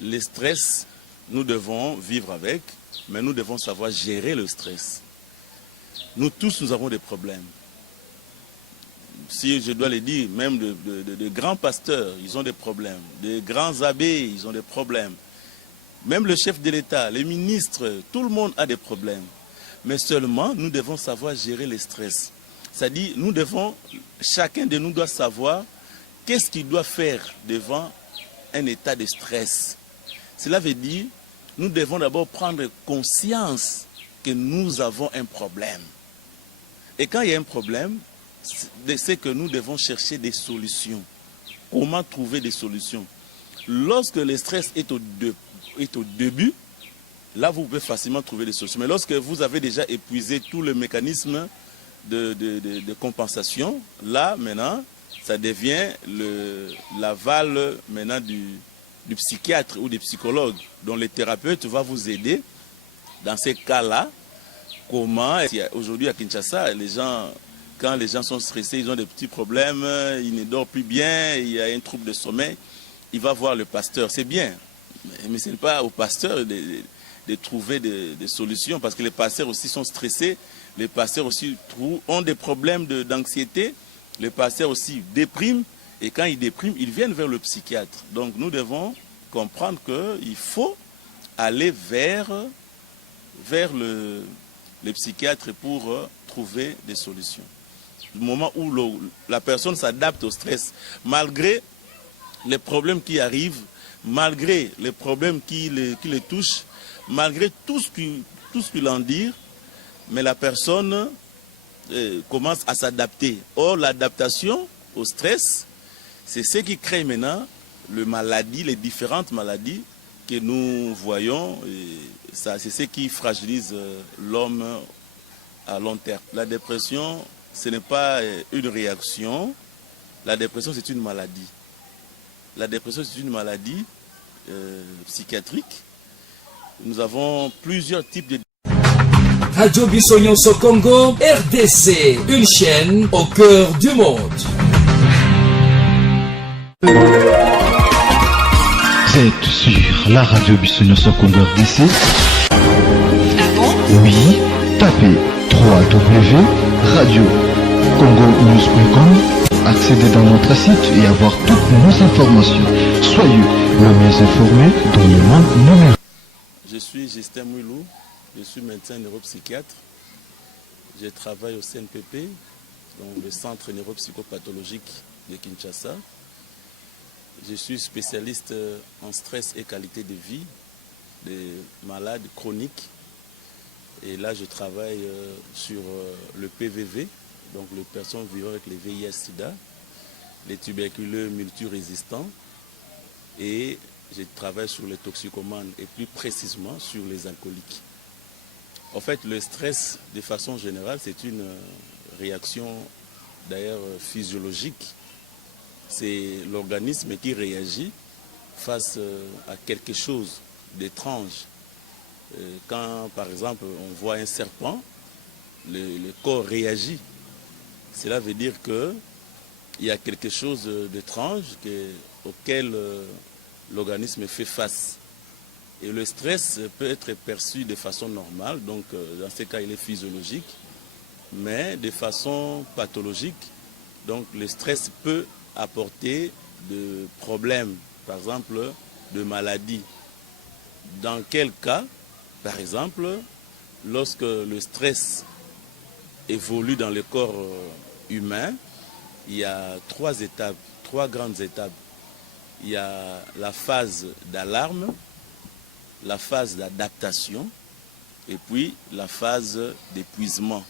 le stress, nous devons vivre avec, mais nous devons savoir gérer le stress. Nous tous, nous avons des problèmes. Si je dois le dire, même de grands pasteurs, ils ont des problèmes. De grands abbés, ils ont des problèmes. Même le chef de l'État, les ministres, tout le monde a des problèmes. Mais seulement, nous devons savoir gérer le stress. C'est-à-dire, nous devons, chacun de nous doit savoir qu'est-ce qu'il doit faire devant un état de stress. Cela veut dire, nous devons d'abord prendre conscience que nous avons un problème. Et quand il y a un problème, c'est que nous devons chercher des solutions. Comment trouver des solutions? Lorsque le stress est au début, là vous pouvez facilement trouver des solutions. Mais lorsque vous avez déjà épuisé tout le mécanisme de compensation, là maintenant, ça devient l'aval maintenant du psychiatre ou du psychologue. Donc le thérapeute va vous aider dans ces cas-là. Comment, aujourd'hui à Kinshasa, quand les gens sont stressés, ils ont des petits problèmes, ils ne dorment plus bien, il y a un trouble de sommeil, il va voir le pasteur. C'est bien, mais ce n'est pas au pasteur de trouver des solutions, parce que les pasteurs aussi sont stressés, les pasteurs aussi ont des problèmes d'anxiété, les pasteurs aussi dépriment, et quand ils dépriment, ils viennent vers le psychiatre. Donc nous devons comprendre qu'il faut aller vers le psychiatre pour trouver des solutions. Le moment où la personne s'adapte au stress, malgré les problèmes qui arrivent, malgré les problèmes qui les touchent, malgré tout ce qu'il en dit, mais la personne commence à s'adapter. Or, l'adaptation au stress, c'est ce qui crée maintenant les différentes maladies que nous voyons. C'est ce qui fragilise l'homme à long terme. La dépression, ce n'est pas une réaction. La dépression, c'est une maladie. La dépression, c'est une maladie psychiatrique. Nous avons plusieurs types de... Radio Bissonyonso Congo, RDC, une chaîne au cœur du monde. Vous êtes sur la radio Bissonyonso Congo RDC. Ah bon? Oui, tapez www.radiocongonews.com, accédez dans notre site et avoir toutes nos informations. Soyez le mieux informés dans le monde numérique. Je suis Justin Mouilou, je suis médecin neuropsychiatre. Je travaille au CNPP, dans le centre neuropsychopathologique de Kinshasa. Je suis spécialiste en stress et qualité de vie des malades chroniques. Et là, je travaille sur le PVV, donc les personnes vivant avec les VIH-Sida, les tuberculeux multirésistants, et je travaille sur les toxicomanes et plus précisément sur les alcooliques. En fait, le stress, de façon générale, c'est une réaction d'ailleurs physiologique. C'est l'organisme qui réagit face à quelque chose d'étrange. Quand, par exemple, on voit un serpent, le corps réagit. Cela veut dire qu'il y a quelque chose d'étrange auquel l'organisme fait face. Et le stress peut être perçu de façon normale, donc dans ce cas, il est physiologique, mais de façon pathologique. Donc le stress peut apporter des problèmes, par exemple, de maladies. Dans quel cas, par exemple, lorsque le stress évolue dans le corps humain, il y a trois grandes étapes. Il y a la phase d'alarme, la phase d'adaptation et puis la phase d'épuisement.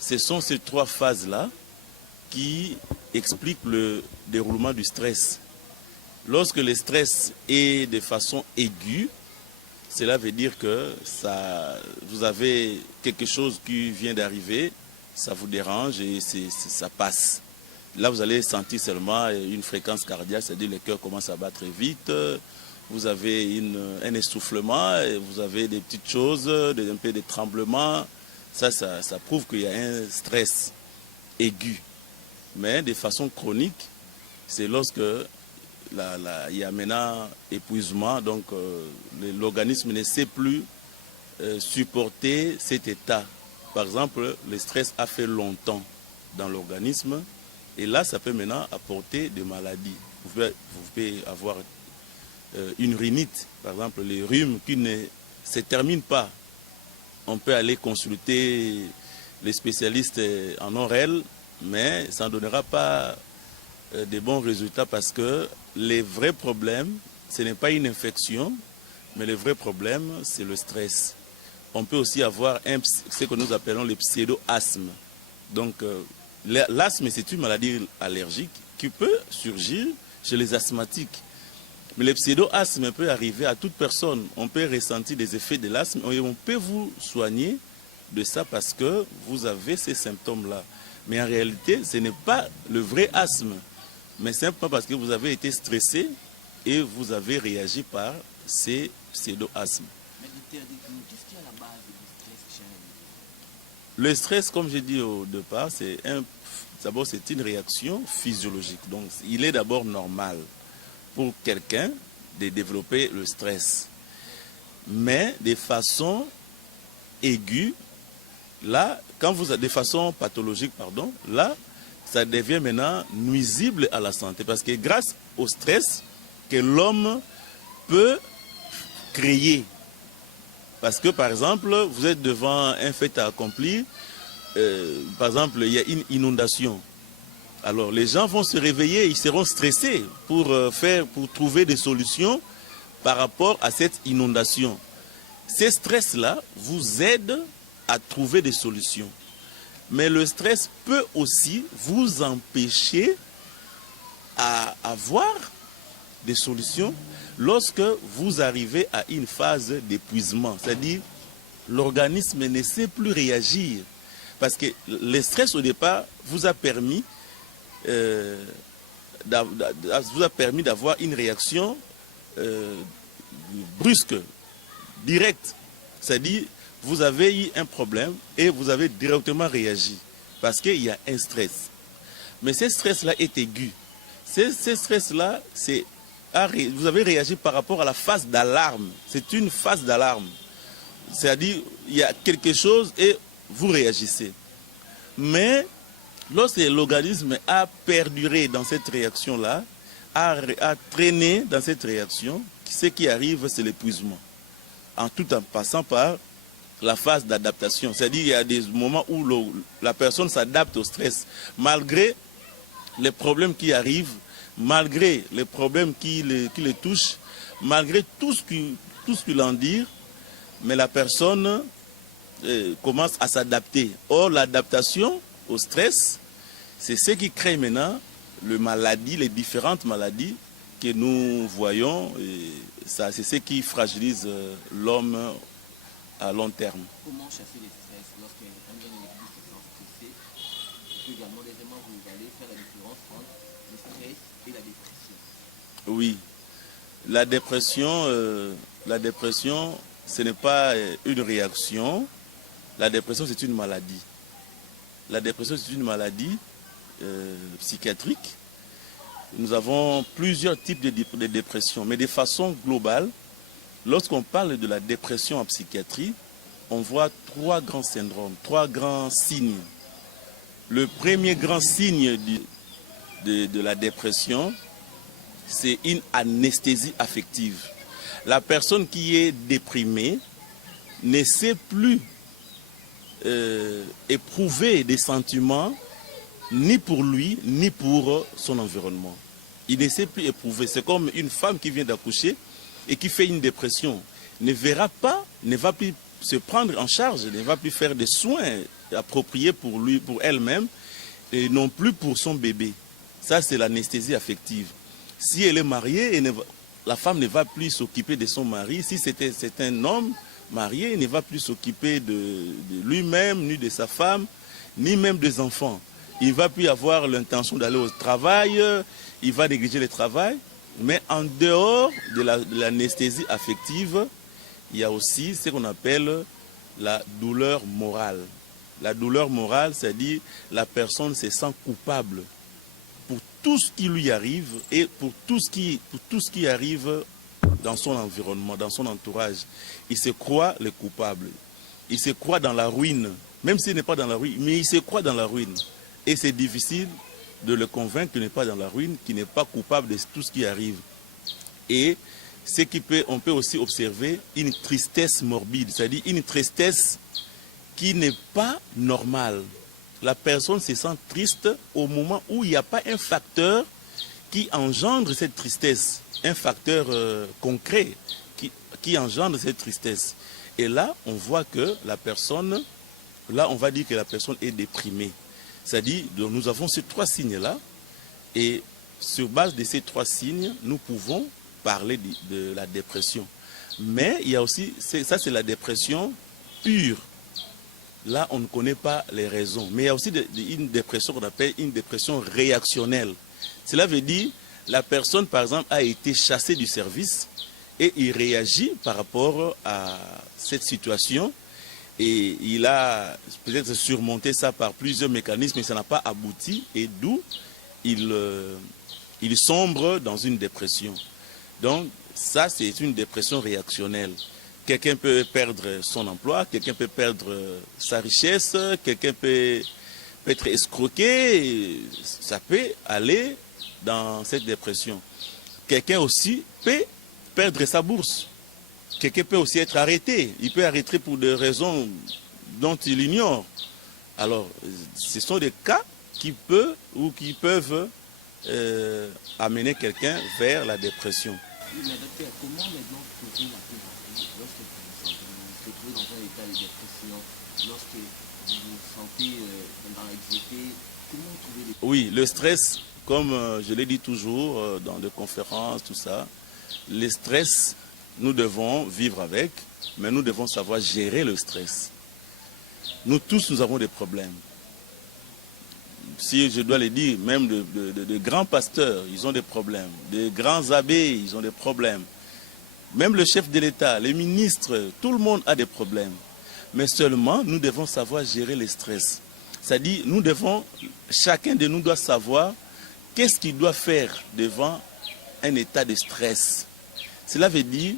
Ce sont ces trois phases-là qui expliquent le déroulement du stress. Lorsque le stress est de façon aiguë, cela veut dire que vous avez quelque chose qui vient d'arriver, ça vous dérange et ça passe. Là, vous allez sentir seulement une fréquence cardiaque, c'est-à-dire le cœur commence à battre vite, vous avez un essoufflement, et vous avez des petites choses, un peu de tremblements. Ça prouve qu'il y a un stress aigu. Mais de façon chronique, c'est lorsque il y a maintenant épuisement, donc l'organisme ne sait plus supporter cet état. Par exemple, le stress a fait longtemps dans l'organisme et là, ça peut maintenant apporter des maladies. Vous pouvez avoir une rhinite, par exemple, les rhumes qui ne se terminent pas. On peut aller consulter les spécialistes en ORL, mais ça ne donnera pas de bons résultats parce que les vrais problèmes, ce n'est pas une infection, mais le vrai problème, c'est le stress. On peut aussi avoir ce que nous appelons le pseudo-asthme. Donc, l'asthme, c'est une maladie allergique qui peut surgir chez les asthmatiques. Mais le pseudo-asthme peut arriver à toute personne. On peut ressentir des effets de l'asthme et on peut vous soigner de ça parce que vous avez ces symptômes-là. Mais en réalité, ce n'est pas le vrai asthme, mais simplement parce que vous avez été stressé et vous avez réagi par ces pseudo-asthmes. Qu'est-ce qui est à la base du stress chez un individu? Le stress, comme j'ai dit au départ, d'abord c'est une réaction physiologique. Donc il est d'abord normal pour quelqu'un de développer le stress. Mais de façon aiguë, là, de façon pathologique, pardon, là, ça devient maintenant nuisible à la santé. Parce que grâce au stress que l'homme peut créer. Parce que, par exemple, vous êtes devant un fait à accomplir. Par exemple, il y a une inondation. Alors, les gens vont se réveiller, ils seront stressés pour trouver des solutions par rapport à cette inondation. Ces stress-là vous aident à trouver des solutions. Mais le stress peut aussi vous empêcher à avoir des solutions lorsque vous arrivez à une phase d'épuisement. C'est-à-dire, l'organisme ne sait plus réagir. Parce que le stress au départ vous a permis d'avoir une réaction brusque, directe. C'est-à-dire, vous avez eu un problème et vous avez directement réagi parce qu'il y a un stress. Mais ce stress-là est aigu. Ce stress-là, vous avez réagi par rapport à la phase d'alarme. C'est une phase d'alarme. C'est-à-dire, il y a quelque chose et vous réagissez. Mais lorsque l'organisme a perduré dans cette réaction-là, a traîné dans cette réaction, ce qui arrive, c'est l'épuisement. Tout en passant par la phase d'adaptation. C'est-à-dire qu'il y a des moments où la personne s'adapte au stress, malgré les problèmes qui arrivent, malgré les problèmes qui les touchent, malgré tout ce qu'il en dit, mais la personne commence à s'adapter. Or, l'adaptation au stress, c'est ce qui crée maintenant les différentes maladies que nous voyons. C'est ce qui fragilise l'homme à long terme. Comment chasser le stress lorsqu'un individu se sent stressé? Et puis également, deuxièmement, vous allez faire la différence entre le stress et la dépression. Oui, la dépression, ce n'est pas une réaction. La dépression, c'est une maladie. La dépression, c'est une maladie psychiatrique. Nous avons plusieurs types de dépression, mais de façon globale, lorsqu'on parle de la dépression en psychiatrie, on voit trois grands syndromes, trois grands signes. Le premier grand signe de la dépression, c'est une anesthésie affective. La personne qui est déprimée ne sait plus éprouver des sentiments ni pour lui, ni pour son environnement. Il ne sait plus éprouver. C'est comme une femme qui vient d'accoucher et qui fait une dépression. Ne verra pas, ne va plus se prendre en charge, ne va plus faire des soins appropriés pour lui, pour elle-même, et non plus pour son bébé. Ça, c'est l'anesthésie affective. Si elle est mariée, la femme ne va plus s'occuper de son mari. Si c'est un homme marié, il ne va plus s'occuper de lui-même, ni de sa femme, ni même des enfants. Il ne va plus avoir l'intention d'aller au travail, il va négliger le travail. Mais en dehors de l'anesthésie affective, il y a aussi ce qu'on appelle la douleur morale. La douleur morale, c'est-à-dire la personne se sent coupable pour tout ce qui lui arrive et pour tout ce qui arrive dans son environnement, dans son entourage. Il se croit le coupable. Il se croit dans la ruine, même s'il n'est pas dans la ruine, mais il se croit dans la ruine. Et c'est difficile de le convaincre qu'il n'est pas dans la ruine, qu'il n'est pas coupable de tout ce qui arrive. Et on peut aussi observer une tristesse morbide, c'est-à-dire une tristesse qui n'est pas normale. La personne se sent triste au moment où il n'y a pas un facteur qui engendre cette tristesse, un facteur concret qui engendre cette tristesse. Et là, on voit que la personne, là, on va dire que la personne est déprimée. C'est-à-dire, nous avons ces 3 signes-là, et sur base de ces 3 signes, nous pouvons parler de la dépression. Mais il y a aussi, ça c'est la dépression pure. Là, on ne connaît pas les raisons. Mais il y a aussi une dépression qu'on appelle une dépression réactionnelle. Cela veut dire, la personne, par exemple, a été chassée du service et il réagit par rapport à cette situation. Et il a peut-être surmonté ça par plusieurs mécanismes, mais ça n'a pas abouti. Et d'où il sombre dans une dépression. Donc, ça, c'est une dépression réactionnelle. Quelqu'un peut perdre son emploi, quelqu'un peut perdre sa richesse, quelqu'un peut être escroqué. Et ça peut aller dans cette dépression. Quelqu'un aussi peut perdre sa bourse. Quelqu'un peut aussi être arrêté. Il peut arrêter pour des raisons dont il ignore. Alors, ce sont des cas qui peuvent amener quelqu'un vers la dépression. Oui, mais docteur, comment maintenant trouver la thérapie lorsque vous vous trouvez dans un état de dépression, lorsque vous vous sentez dans l'anxiété, comment trouver les... Oui, le stress, comme je l'ai dit toujours dans des conférences, tout ça, le stress, nous devons vivre avec, mais nous devons savoir gérer le stress. Nous tous, nous avons des problèmes. Si je dois le dire, même de grands pasteurs, ils ont des problèmes. De grands abbés, ils ont des problèmes. Même le chef de l'État, les ministres, tout le monde a des problèmes. Mais seulement, nous devons savoir gérer le stress. C'est-à-dire, chacun de nous doit savoir qu'est-ce qu'il doit faire devant un état de stress. Cela veut dire,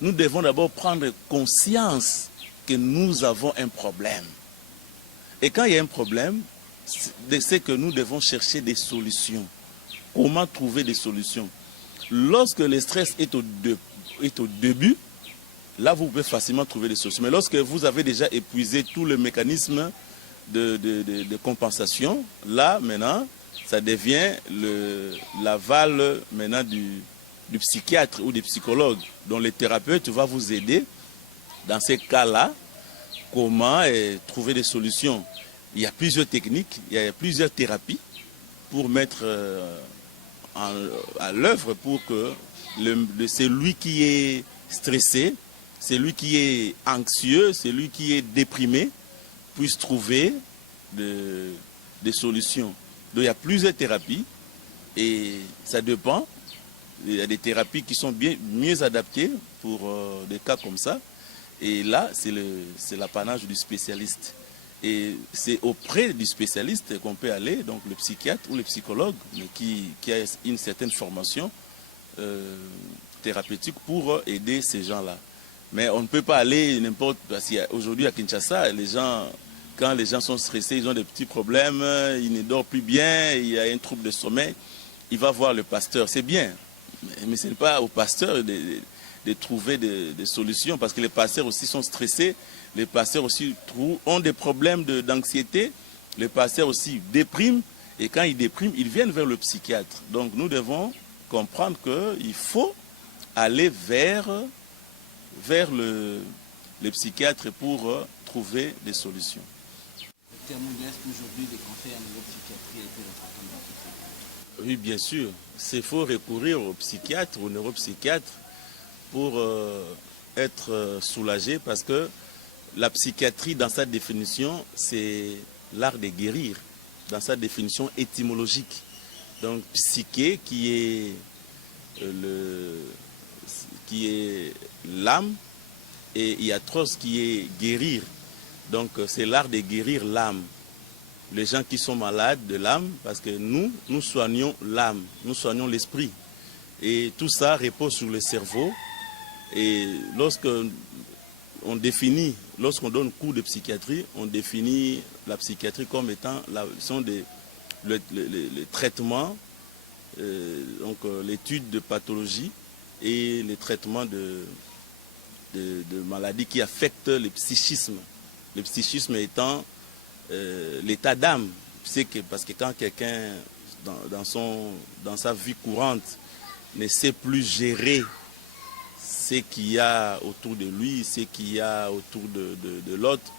nous devons d'abord prendre conscience que nous avons un problème. Et quand il y a un problème, c'est que nous devons chercher des solutions. Comment trouver des solutions? Lorsque le stress est au début, là vous pouvez facilement trouver des solutions. Mais lorsque vous avez déjà épuisé tout le mécanisme de compensation, là maintenant, ça devient l'aval maintenant du psychiatre ou du psychologue. Donc le thérapeute va vous aider dans ces cas-là, comment trouver des solutions. Il y a plusieurs techniques, il y a plusieurs thérapies pour mettre à l'œuvre pour que celui qui est stressé, celui qui est anxieux, celui qui est déprimé puisse trouver des solutions. Donc il y a plusieurs thérapies et ça dépend. Il y a des thérapies qui sont mieux adaptées pour des cas comme ça. Et là, c'est l'apanage du spécialiste. Et c'est auprès du spécialiste qu'on peut aller, donc le psychiatre ou le psychologue, mais qui a une certaine formation thérapeutique pour aider ces gens-là. Mais on ne peut pas aller n'importe... Parce qu'aujourd'hui à Kinshasa, quand les gens sont stressés, ils ont des petits problèmes, ils ne dorment plus bien, il y a un trouble de sommeil, il va voir le pasteur. C'est bien, mais ce n'est pas au pasteur de trouver des solutions, parce que les pasteurs aussi sont stressés, les pasteurs aussi ont des problèmes d'anxiété, les pasteurs aussi dépriment, et quand ils dépriment, ils viennent vers le psychiatre. Donc nous devons comprendre qu'il faut aller vers le psychiatre pour trouver des solutions. Docteur Mounias, est-ce qu'aujourd'hui les conseils en neuropsychiatrie étaient importants dans cette situation? Oui, bien sûr. Il faut recourir au psychiatre, au neuropsychiatre, pour être soulagé, parce que la psychiatrie, dans sa définition, c'est l'art de guérir, dans sa définition étymologique. Donc, psyché qui est l'âme, et iatros qui est guérir. Donc, c'est l'art de guérir l'âme. les gens qui sont malades de l'âme, parce que nous soignons l'âme, nous soignons l'esprit. Et tout ça repose sur le cerveau. Et lorsqu'on donne cours de psychiatrie, on définit la psychiatrie comme étant le traitement, donc l'étude de pathologie et les traitements de maladies qui affectent le psychisme. Le psychisme étant l'état d'âme. Parce que quand quelqu'un, dans sa vie courante, ne sait plus gérer ce qu'il y a autour de lui, ce qu'il y a autour de l'autre,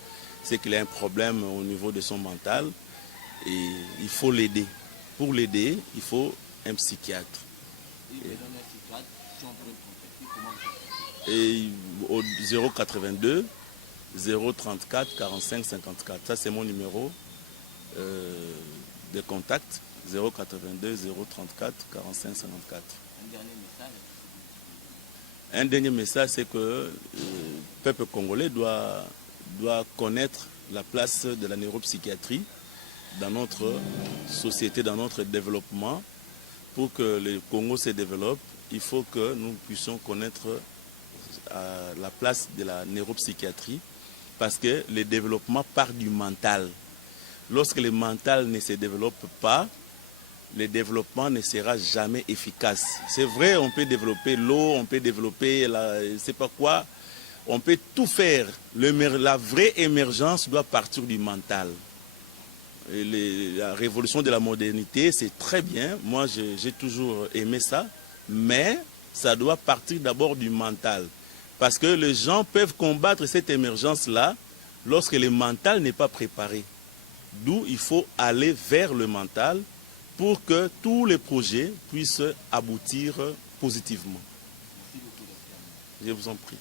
c'est qu'il a un problème au niveau de son mental et il faut l'aider. Pour l'aider, il faut un psychiatre. Et au 082 034 45 54, ça c'est mon numéro de contact, 082 034 45 54. Un dernier message, c'est que le peuple congolais doit connaître la place de la neuropsychiatrie dans notre société, dans notre développement. Pour que le Congo se développe, il faut que nous puissions connaître la place de la neuropsychiatrie, parce que le développement part du mental. Lorsque le mental ne se développe pas, le développement ne sera jamais efficace. C'est vrai, on peut développer l'eau, on peut développer je ne sais pas quoi, on peut tout faire. La vraie émergence doit partir du mental. Et la révolution de la modernité, c'est très bien. Moi, j'ai toujours aimé ça, mais ça doit partir d'abord du mental. Parce que les gens peuvent combattre cette émergence-là lorsque le mental n'est pas préparé. D'où il faut aller vers le mental pour que tous les projets puissent aboutir positivement. Je vous en prie.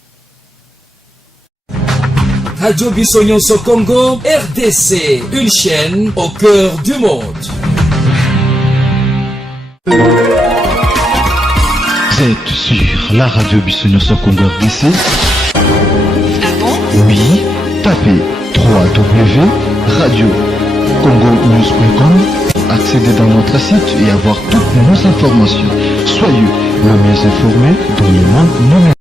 Radio Bissonyonso Congo, RDC, une chaîne au cœur du monde. Vous êtes sur la radio Bissonyonso Congo RDC. Ah bon? Oui, tapez www.radiocongonews.com, accédez dans notre site et avoir toutes nos informations. Soyez le mieux informé dans le monde numérique.